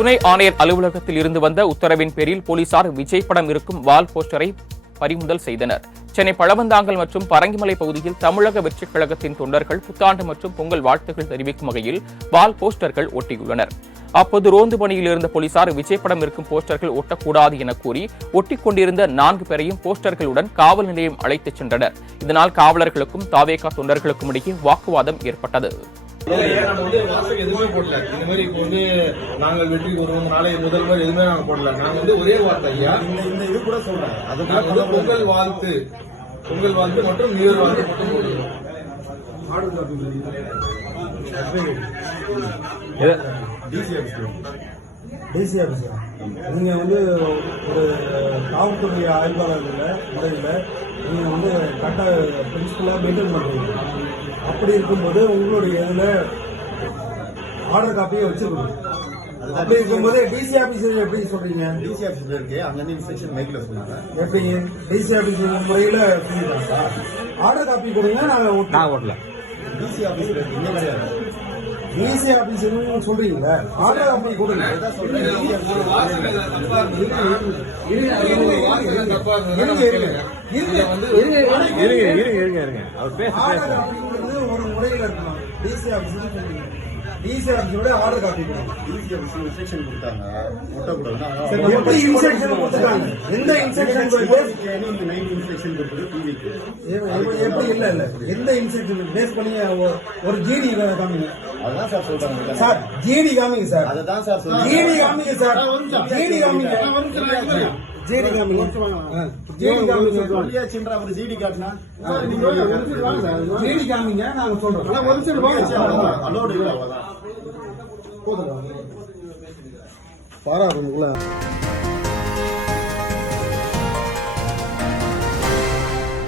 துணை ஆணையர் அலுவலகத்தில் இருந்து வந்த உத்தரவின் பேரில் போலீசார் விஜய் படம் இருக்கும் வால் போஸ்டரை பறிமுதல் செய்தனர். சென்னை பழவந்தாங்கல் மற்றும் பரங்கிமலை பகுதியில் தமிழக வெற்றிக் கழகத்தின் தொண்டர்கள் புத்தாண்டு மற்றும் பொங்கல் வாழ்த்துக்கள் தெரிவிக்கும் வகையில் வால் போஸ்டர்கள் ஒட்டியுள்ளனர். அப்போது ரோந்து பணியில் இருந்த போலீசார் விஜய் படம் இருக்கும் போஸ்டர்கள் ஒட்டக்கூடாது என கூறி ஒட்டிக் கொண்டிருந்த 4 பேரையும் போஸ்டர்களுடன் காவல் நிலையம் அழைத்துச் சென்றனர். இதனால் காவலர்களுக்கும் தாவேகா தொண்டர்களுக்கும் இடையே வாக்குவாதம் ஏற்பட்டது. எதுவுமே போடல. இந்த மாதிரி இப்போ நாங்கள் வெற்றி வருவோம் நாளை முதல்வர் எதுவுமே நாங்கள் போடல. நாங்கள் ஒரே வார்த்தை ஐயா இந்த இது கூட சொல்றேன். அதுக்கு பொங்கல் வாழ்த்து மற்றும் நியூ இயர் வாழ்த்து மட்டும் போடுவோம். டிசி ஆஃபீஸ் நீங்க ஒரு காவல்துறை ஆய்வாளர்கள் முறையில் நீங்க கரெக்டா பிரின்சிபலா மெயின்டைன் பண்றீங்க. அப்படி இருக்கும்போது உங்களுடைய இதுல ஆர்டர் காப்பியை வச்சிருக்கணும். அப்படி இருக்கும்போது டிசி ஆபீஸ் எப்படி சொல்றீங்க? டிசி ஆபீஸ்ல இருக்கு அங்க இன்ஸ்ட்ரக்ஷன் மைக்ல சொன்னாங்க. எப்படி டிசி ஆபீஸ் முறையில சொல்லிட்டாங்க ஆர்டர் காப்பி கொடுங்க. நான் ஓட்டல. டிசி ஆபீஸ்ல இருக்கு இங்க கிடையாது. டிசி ஆபீஸ் சொல்றீங்களா? ஆர்டர் காப்பி கொடுங்க. ஒரு முறையில் இருக்கணும். டிசி ஆபீஸ் டிசி ஆபீஸோட ஆர்டர் காப்பி கொடுங்க. டிசி ஆபீஸ் இன்ஸ்ட்ரக்ஷன் கொடுத்தாங்க ஒட்டக்கூடாது. எப்படி இன்ஸ்ட்ரக்ஷன் கொடுத்தாங்க? எந்த இன்ஸ்ட்ரக்ஷன் இன்ஸ்ட்ரக்ஷன் கொடுத்தது டிவிக்கு எப்படி இல்ல எந்த இன்ஸ்ட்ரக்ஷன் பேஸ் பண்ணி ஒரு ஜிடி காமிங்க. அதான் சார் சொல்றாங்க. சார் ஜிடி காமிங்க சார். அதுதான் சார் சொல்றாங்க. ஜிடி காமிங்க சார். ஜிடி காமிங்க. ஜிடி காமிங்க. ஜிடி காமிங்க. சொல்லியாச்சுன்ற அவர் ஜிடி காட்டினா ஜிடி காமிங்க. நாங்க சொல்றோம். ஒரு நிமிஷம் வாங்க. அலோடு இல்லை அவ்வளவுதான். போதும். பாராட்டுங்களா?